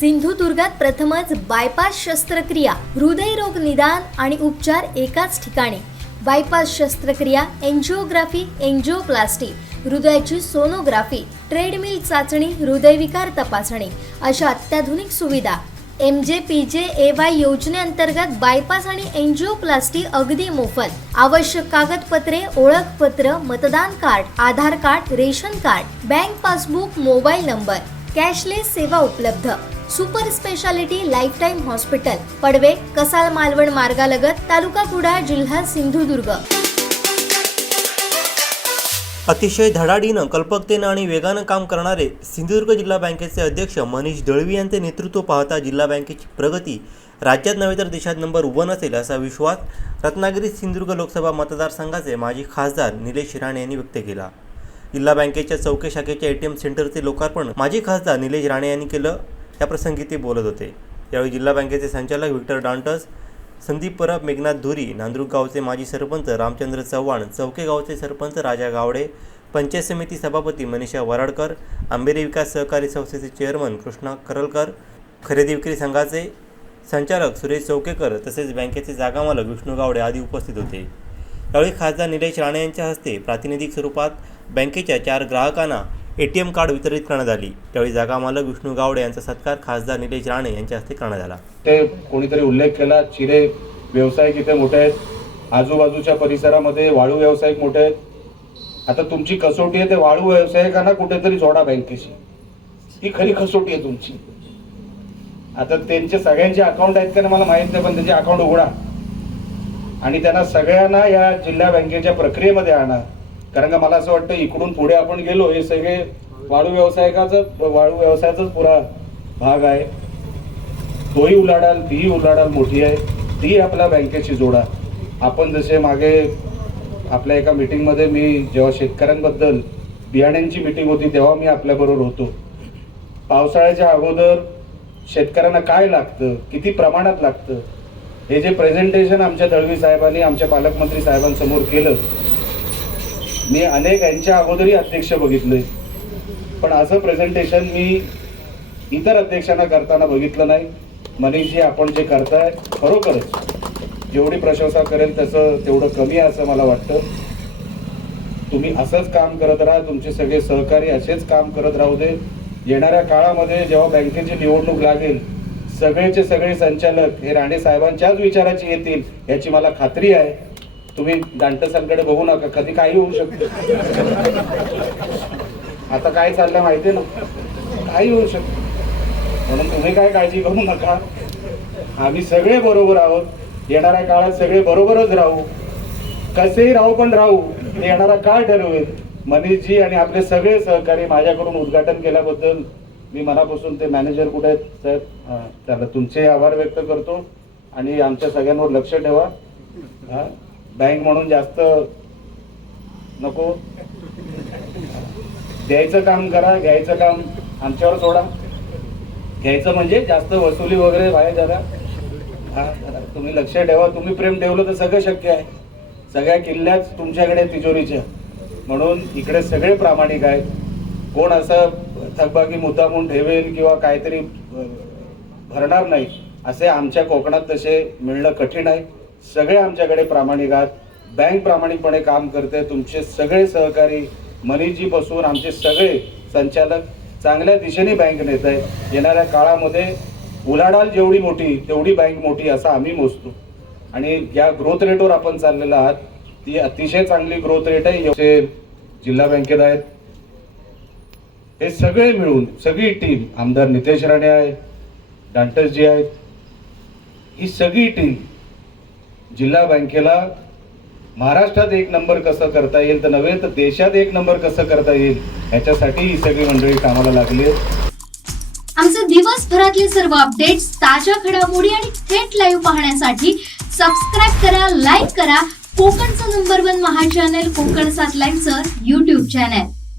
सिंधुदुर्गात प्रथमच बायपास शस्त्रक्रिया, हृदयरोग निदान आणि उपचार एकाच ठिकाणी। बायपास शस्त्रक्रिया, एंजिओग्राफी, एंजिओप्लास्टी, हृदयाची सोनोग्राफी, ट्रेडमिल चाचणी, हृदयविकार तपासणी अशा अत्याधुनिक सुविधा। MJPJAY योजनेअंतर्गत बायपास आणि एंजिओप्लास्टी अगदी मोफत। आवश्यक कागदपत्रे, ओळखपत्र, मतदान card, Aadhaar card, ration card, bank passbook, mobile number, cashless सेवा उपलब्ध। Super speciality lifetime hospital, Padve, Kasal Malvan मार्गालगत, तालुका कुडाळ, जिल्हा सिंधुदुर्ग। अतिशय धडाडीनं, कल्पकतेनं आणि वेगानं काम करणारे सिंधुदुर्ग जिल्हा बँकेचे अध्यक्ष मनीष दळवी यांचे नेतृत्व पाहता जिल्हा बँकेची प्रगती राज्यात नव्हे तर देशात नंबर 1 असेल असा विश्वास रत्नागिरी सिंधुदुर्ग लोकसभा मतदारसंघाचे माजी खासदार निलेश राणे यांनी व्यक्त केला। जिल्हा बँकेच्या चौके शाखेच्या ATM सेंटरचे लोकार्पण माजी खासदार निलेश राणे यांनी केलं। या प्रसंगी ते बोलत होते। यावेळी जिल्हा बँकेचे संचालक विक्टर डांटस, संदीप परब, मेघनाथ धुरी, नांदुर्ग गावचे माजी सरपंच रामचंद्र चव्हाण, चौके गावचे सरपंच राजा गावडे, पंचायत समिती सभापती मनीषा वराडकर, आंबेरी विकास सहकारी संस्थेचे चेअरमन कृष्णा करलकर, खरेदी विक्री संघाचे संचालक सुरेश चौकेकर तसेच बँकेचे जागा मालक विष्णू गावडे आदी उपस्थित होते। यावेळी खासदार निलेश राणे यांच्या हस्ते प्रातिनिधिक स्वरूपात बँकेच्या 4 ग्राहकांना ATM कार्ड वितरित करण्यात आली। त्यावेळी जागा मालक विष्णू गावडे यांचा सत्कार खासदार निलेश राणे यांच्या हस्ते करण्यात आला। ते कोणीतरी उल्लेख केला, चिरे व्यावसायिक इथे मोठे आहेत, आजूबाजूच्या परिसरामध्ये वाळू व्यावसायिक मोठे आहेत। आता तुमची कसोटी आहे ते वाळू व्यावसायिकांना कुठेतरी जोडा बँकेशी, ही खरी कसोटी आहे तुमची। आता त्यांचे सगळ्यांचे अकाउंट आहेत का मला माहित नाही, पण त्यांचे अकाउंट उघडा आणि त्यांना सगळ्यांना या जिल्हा बँकेच्या प्रक्रियेमध्ये आणा। कारण का मला असं वाटतं इकडून पुढे आपण गेलो हे सगळे वाळू व्यवसायाचाच पुरा भाग आहे। तोही उलाढाल, तीही उलाढाल मोठी आहे, ती आपल्या बँकेची जोडा। आपण जसे मागे आपल्या एका मीटिंगमध्ये मी जेव्हा शेतकऱ्यांबद्दल बियाण्यांची मीटिंग होती तेव्हा मी आपल्याबरोबर होतो। पावसाळ्याच्या अगोदर शेतकऱ्यांना काय लागतं, किती प्रमाणात लागतं, हे जे प्रेझेंटेशन आमच्या दळवी साहेबांनी आमच्या पालकमंत्री साहेबांसमोर केलं, मी अनेक यांच्या अगोदरही अध्यक्ष बघितले, पण असं प्रेझेंटेशन मी इतर अध्यक्षांना करताना बघितलं नाही। मनीषजी, आपण जे करताय खरोखरच जेवढी प्रशंसा करेल तसं तेवढं कमी आहे असं मला वाटतं। तुम्ही असंच काम करत राहा, तुमचे सगळे सहकारी असेच काम करत राहू दे। येणाऱ्या काळामध्ये जेव्हा बँकेची निवडणूक लागेल, सगळेचे सगळे संचालक हे राणे साहेबांच्याच विचाराचे येतील याची मला खात्री आहे। तुम्ही डांटसांकडे बघू नका, कधी काही होऊ शकतं। आता काय चाललंय माहितीये ना, काही होऊ शकतं, म्हणून तुम्ही काय काळजी करू नका। आम्ही सगळे बरोबर आहोत, येणाऱ्या काळात सगळे बरोबरच राहू, कसेही राहू पण राहू, येणारा काळ ठरवेल। मनीषजी आणि आपले सगळे सहकारी माझ्याकडून उद्घाटन केल्याबद्दल मी मनापासून, ते मॅनेजर कुठे आहेत साहेब, त्याला तुमचे आभार व्यक्त करतो आणि आमच्या सगळ्यांवर लक्ष ठेवा। बँक म्हणून जास्त नको, द्यायचं काम करा, घ्यायचं काम आमच्यावर सोडा। घ्यायचं म्हणजे जास्त वसुली वगैरे बाहेर जरा तुम्ही लक्ष ठेवा। तुम्ही प्रेम ठेवलं तर सगळं शक्य आहे। सगळ्या किल्ल्याच तुमच्याकडे तिजोरीच्या, म्हणून इकडे सगळे प्रामाणिक आहेत। कोण असं थकबाकी मुद्दामून ठेवेल किंवा काहीतरी भरणार नाही असे आमच्या कोकणात तसे मिळणं कठीण आहे। सगळे आमच्याकडे प्रामाणिक आहेत, बँक प्रामाणिकपणे काम करते। तुमचे सगळे सहकारी मनीषजी पासून आमचे सगळे संचालक चांगल्या दिशेने बँक नेत आहेत। येणाऱ्या काळामध्ये उलाढाल जेवढी मोठी तेवढी बँक मोठी असं आम्ही मोजतो आणि या ग्रोथ रेटवर आपण चाललेला आहात, ती अतिशय चांगली ग्रोथ रेट आहे। जिल्हा बँकेत आहेत हे सगळे मिळून सगळी टीम, आमदार नितेश राणे आहेत, डांटसजी आहेत, ही सगळी टीम जिल्हा बँकेला महाराष्ट्रात 1 नंबर कसं करता येईल तर नव्हे तर देशात 1 नंबर कसं करता येईल ह्याच्यासाठी ही सगळी मंडळी कामाला लागली आहेत। आमचे दिवसभरातले सर्व अपडेट्स, ताज्या घडामोडी आणि थेट लाईव्ह पाहण्यासाठी सबस्क्राईब करा, लाईक करा कोकणचं नंबर 1 महा चॅनल कोकण 7 लाईनचं YouTube चॅनल।